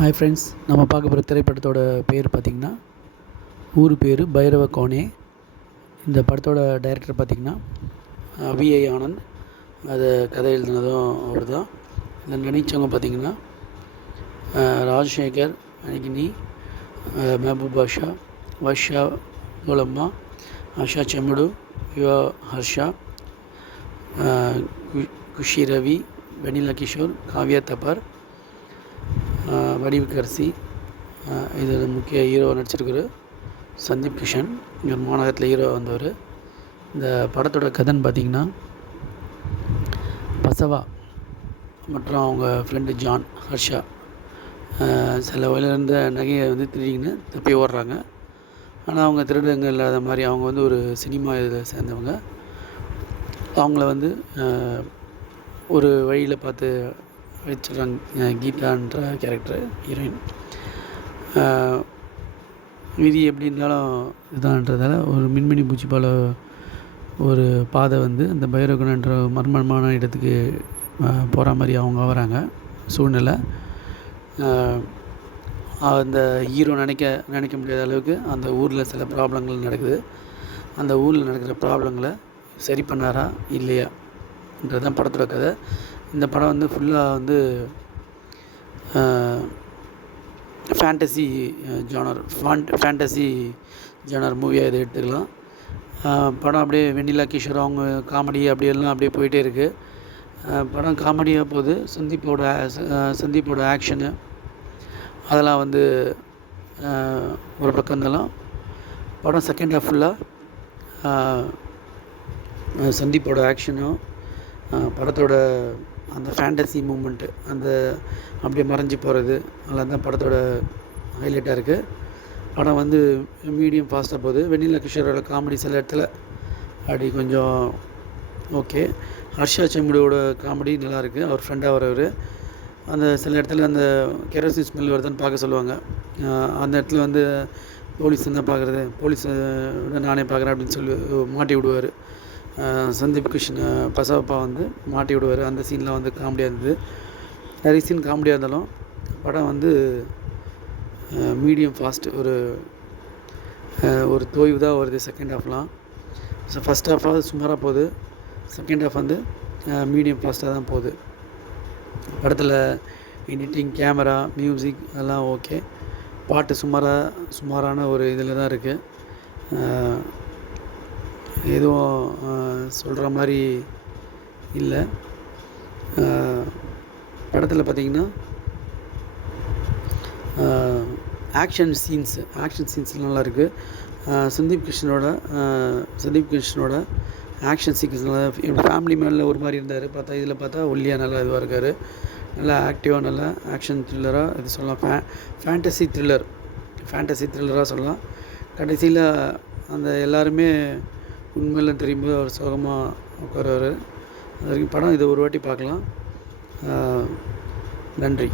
Hi friends, நம்ம பார்க்க போகிற திரைப்படத்தோட பேர் பார்த்திங்கன்னா ஊர் பேர் பைரவ கோனே. இந்த படத்தோட டைரக்டர் பார்த்திங்கன்னா விஐ ஆனந்த். அது கதை எழுதினதும் அவர் தான். இதில் நடித்தவங்க பார்த்திங்கன்னா ராஜசேகர், அனிகினி, மெஹபூப் பாஷா, வர்ஷா கோலம்மா, ஆஷா செம்முடு, யுவா ஹர்ஷா, குஷி ரவி, வெனிலா கிஷோர், காவ்யா தப்பர், வடிவுக்கரசி. இதில் முக்கிய ஹீரோவாக நடிச்சிருக்காரு சந்தீப் கிஷன். இங்கே மாநகரத்தில் ஹீரோவாக வந்தவர். இந்த படத்தோட கதைன்னு பார்த்திங்கன்னா பசவா மற்றும் அவங்க ஃப்ரெண்டு ஜான் ஹர்ஷா சில வழியிலேருந்து நகையை திருடிங்கன்னு தப்பி ஓடுறாங்க. ஆனால் அவங்க திருடங்க இல்லாத மாதிரி அவங்க ஒரு சினிமா இதில் சேர்ந்தவங்க. அவங்கள ஒரு வழியில் பார்த்து வச்சிடுறாங்க. கீதான்ற கேரக்டர் ஹீரோயின். விதி எப்படி இருந்தாலும் இதுதான்றதால ஒரு மின்மினி பூச்சி போல் ஒரு பாதை அந்த பைரவகுணன்ற மர்மமான இடத்துக்கு போகிற மாதிரி அவங்க வராங்க சூழ்நிலை. அந்த ஹீரோ நினைக்க முடியாத அளவுக்கு அந்த ஊரில் சில ப்ராப்ளங்கள் நடக்குது. அந்த ஊரில் நடக்கிற ப்ராப்ளங்களை சரி பண்ணாரா இல்லையான்றது தான் படத்தோட கதை. இந்த படம் ஃபுல்லாக ஃபேண்டசி ஜானர் மூவியாக இதை எடுத்துக்கலாம். படம் அப்படியே வெண்ணிலா கிஷோர் அவங்க காமெடி அப்படியெல்லாம் அப்படியே போயிட்டே இருக்குது. படம் காமெடியாக போகுது. சந்தீப்போட ஆக்ஷனு அதெல்லாம் ஒரு பக்கம் இருந்தாலும் படம் செகண்ட் ஹாஃப் ஃபுல்லாக சந்தீப்போட ஆக்ஷனும் படத்தோட அந்த ஃபேண்டசி மூமெண்ட்டு அப்படியே மறைஞ்சி போகிறது அதெல்லாம் தான் படத்தோட ஹைலைட்டாக இருக்குது. படம் மீடியம் ஃபாஸ்ட்டாக போகுது. வெண்ணிலா கிஷோரோட காமெடி சில இடத்துல அப்படி கொஞ்சம் ஓகே. ஹர்ஷா செம்முடியோட காமெடி நல்லாயிருக்கு. அவர் ஃப்ரெண்டாக வரவர். அந்த சில இடத்துல அந்த கெரோசின் ஸ்மெல் வருதுன்னு பார்க்க சொல்லுவாங்க. அந்த இடத்துல போலீஸ் என்ன பார்க்குறது, போலீஸ் நானே பார்க்குறேன் அப்படின்னு சொல்லி மாட்டி விடுவார். சந்தீப் கிருஷ்ண பசவப்பா மாட்டி விடுவார். அந்த சீன்லாம் காமெடியாக இருந்தது. நிறைய சீன் காமெடியாக இருந்தாலும் படம் மீடியம் ஃபாஸ்ட்டு ஒரு தோய்வு தான் வருது செகண்ட் ஹாஃப்லாம். ஸோ ஃபஸ்ட் ஹாஃபாக சுமாராக போகுது. செகண்ட் ஹாஃப் மீடியம் ஃபாஸ்ட்டாக தான் போகுது. படத்தில் எடிட்டிங், கேமரா, மியூசிக் அதெல்லாம் ஓகே. பாட்டு சுமாரான ஒரு இதில் தான் இருக்குது. எதுவும் சொல்கிற மாதிரி இல்லை. படத்தில் பார்த்திங்கன்னா ஆக்ஷன் சீன்ஸ் நல்லாயிருக்கு. சந்தீப் கிருஷ்ணனோட ஆக்ஷன் சீக்வன்ஸ் நல்லா. ஃபேமிலி மேனில் ஒரு மாதிரி இருந்தார். இதில் பார்த்தா ஒல்லியாக நல்லா இதுவாக இருக்கார். நல்லா ஆக்டிவாக நல்லா ஆக்ஷன் த்ரில்லராக இது சொல்லலாம். ஃபேண்டசி த்ரில்லராக சொல்லலாம். கடைசியில் எல்லாருமே உண்மையெல்லாம் தெரியும்போது அவர் சோகமாக உட்காருவார். அது வரைக்கும் படம் இதை ஒரு வாட்டி பார்க்கலாம். நன்றி.